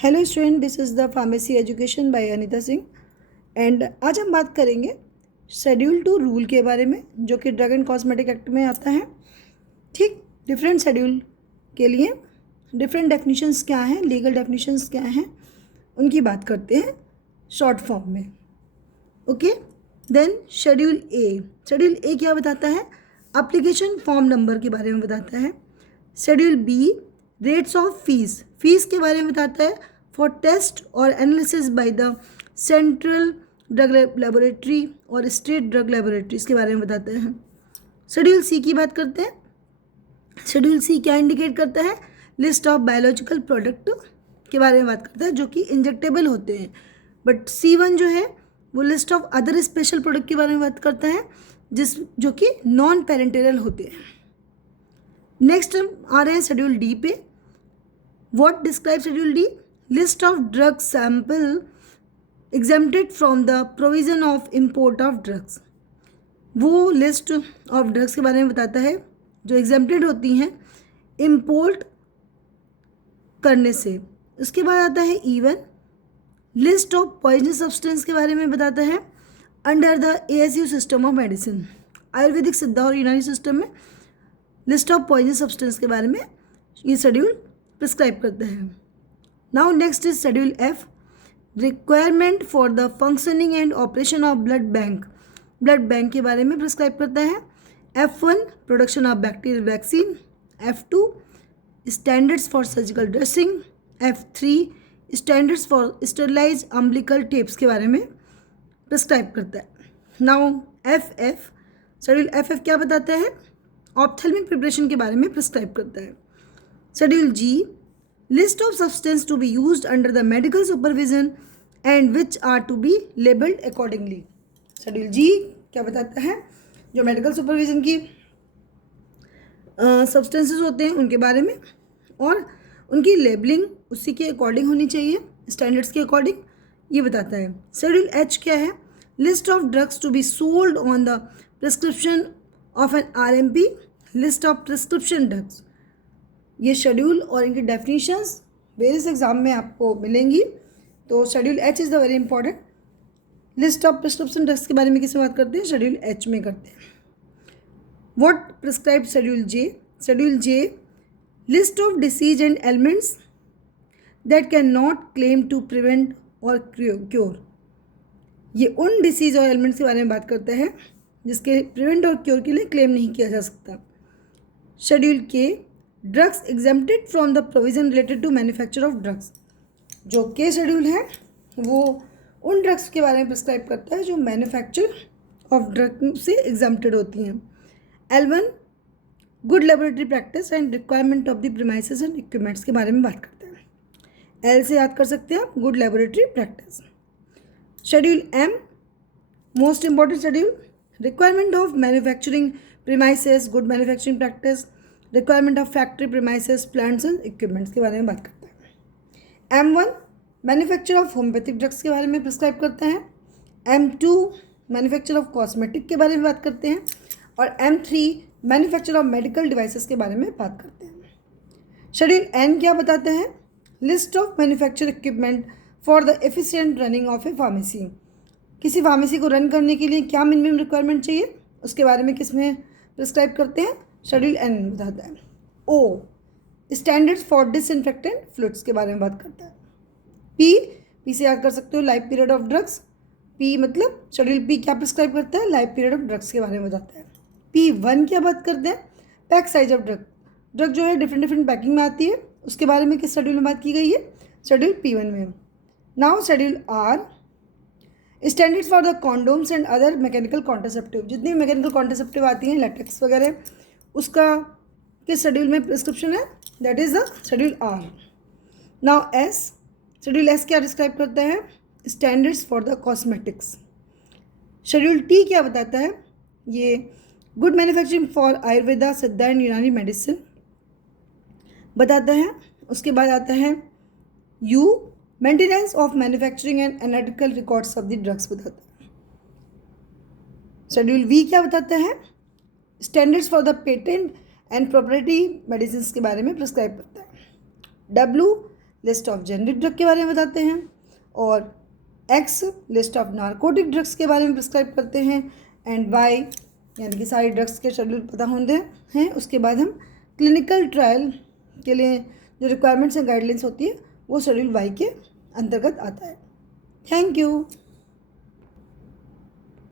Hello student, this is the pharmacy education by Anita Singh and आज हम बात करेंगे शेड्यूल 2 रूल के बारे में, जो कि ड्रग एंड कॉस्मेटिक एक्ट में आता है। ठीक, डिफरेंट शेड्यूल के लिए डिफरेंट डेफिनेशंस क्या हैं, लीगल डेफिनेशंस क्या हैं, उनकी बात करते हैं शॉर्ट फॉर्म में। ओके, देन शेड्यूल ए क्या बताता है? एप्लीकेशन फॉर्म नंबर के बारे में बताता है। Schedule B rates of fees के बारे में बताता है फॉर टेस्ट और analysis by the central drug laboratory और स्टेट ड्रग लेबोरेटरीज के बारे में बताता है। शेड्यूल सी की बात करते हैं। शेड्यूल सी क्या इंडिकेट करता है? लिस्ट ऑफ बायोलॉजिकल प्रोडक्ट के बारे में बात करता है जो कि इंजेक्टेबल होते हैं। बट C1 जो है वो list of other special product के बारे में बात करता है जो कि नॉन पेरेंटेरल होते हैं। नेक्स्ट हम आ रहे हैं शेड्यूल डी पे। What describe schedule D? List of drug sample exempted from the provision of import of drugs. वो लिस्ट ऑफ ड्रग्स के बारे में बताता है जो एग्जेम्प्टेड होती हैं इम्पोर्ट करने से। उसके बाद आता है E1 list of poisonous substance के बारे में बताता है under the ASU system of medicine. Ayurvedic, सिद्धा और यूनानी सिस्टम में लिस्ट ऑफ पॉइजनस सब्सटेंस के बारे में ये शेड्यूल प्रिस्क्राइब करता है। Now next is schedule F requirement for the functioning and operation of blood bank के बारे में प्रिस्क्राइब करता है। F1 production of bacterial vaccine. F2 standards for surgical dressing. F3 standards for sterilise umbilical tapes के बारे में prescribe करता है। नाउ FF शेड्यूल FF क्या बताता है? ऑप्थेल्मिक प्रिपरेशन के बारे में प्रिस्क्राइब करता है। Schedule G list of substance to be used under the medical supervision and which are to be labelled accordingly. Schedule G क्या बताता है? जो मेडिकल सुपरविजन की सब्सटेंसेस होते हैं उनके बारे में, और उनकी लेबलिंग उसी के अकॉर्डिंग होनी चाहिए, स्टैंडर्ड्स के अकॉर्डिंग, ये बताता है। शेड्यूल H क्या है? List of drugs to be sold on the prescription of an RMP, list of prescription drugs. ये शेड्यूल और इनकी डेफिनेशंस वेरियस एग्जाम में आपको मिलेंगी। तो schedule H is the very important. List of prescription drugs के बारे में किसमें बात करते हैं? शेड्यूल H में करते हैं। What prescribe schedule J? Schedule J list of disease and elements that can not claim to prevent or cure. ये उन डिसीज और एलिमेंट्स के बारे में बात करता है जिसके प्रिवेंट और क्योर के लिए क्लेम नहीं किया जा सकता। Schedule K drugs exempted from the provision related to manufacture of drugs. जो K शेड्यूल है वो उन ड्रग्स के बारे में प्रिस्क्राइब करता है जो मैन्युफैक्चर ऑफ ड्रग से एग्जेम्प्टेड होती हैं। L1 good laboratory practice and requirement of the premises and equipments के बारे में बात करता है। L से याद कर सकते हैं आप, good laboratory practice. Schedule M most important schedule, requirement of manufacturing premises, good manufacturing practice, requirement of factory premises, plants and equipments के बारे में बात करता है। M1 manufacture of homeopathic drugs के बारे में प्रिस्क्राइब करता है। M2 मैन्युफैक्चर ऑफ कॉस्मेटिक के बारे में बात करते हैं, और M3 manufacture of medical devices के बारे में बात करते हैं। शेड्यूल N क्या बताता है? List of manufacture equipment for the efficient running of A pharmacy. किसी फार्मेसी को रन करने के लिए क्या मिनिमम रिक्वायरमेंट चाहिए, उसके बारे में किस में प्रिस्क्राइब करते हैं? शेड्यूल N बताता है। O standards for disinfectant fluids के बारे में बात करता है। P से याद कर सकते हो, life period of drugs. P मतलब शेड्यूल P क्या प्रिस्क्राइब करता है? लाइफ पीरियड ऑफ ड्रग्स के बारे में बताता है। P1 क्या बात करते हैं? पैक साइज ऑफ ड्रग जो है डिफरेंट पैकिंग में आती है, उसके बारे में किस शेड्यूल में बात की गई है? शेड्यूल P1 में। Now schedule R standards for the condoms and other mechanical contraceptive. जितनी भी मैकेनिकल कॉन्ट्रासेप्टिव आती हैं, लैटेक्स वगैरह, उसका किस शेड्यूल में प्रिस्क्रिप्शन है? That is the schedule R। Now S schedule S क्या डिस्क्राइब करता है? Standards for the cosmetics. Schedule T क्या बताता है? ये गुड मैन्युफैक्चरिंग फॉर आयुर्वेदा, सिद्धा एंड यूनानी मेडिसिन बताता है। उसके बाद आता है U maintenance of manufacturing and analytical records of the drugs बताता है। शेड्यूल V क्या बताता है? Standards for the patent and property medicine के बारे में प्रिस्क्राइब करता है। W list of generic drug के बारे में बताते हैं, और x list of narcotic drugs के बारे में प्रिस्क्राइब करते हैं, एंड वाई यानी कि सारी ड्रग्स के शेड्यूल पता होते हैं। उसके बाद हम क्लिनिकल ट्रायल के लिए जो रिक्वायरमेंट्स एंड गाइडलाइंस होती है वो शेड्यूल वाई के अंतर्गत आता है। Thank you.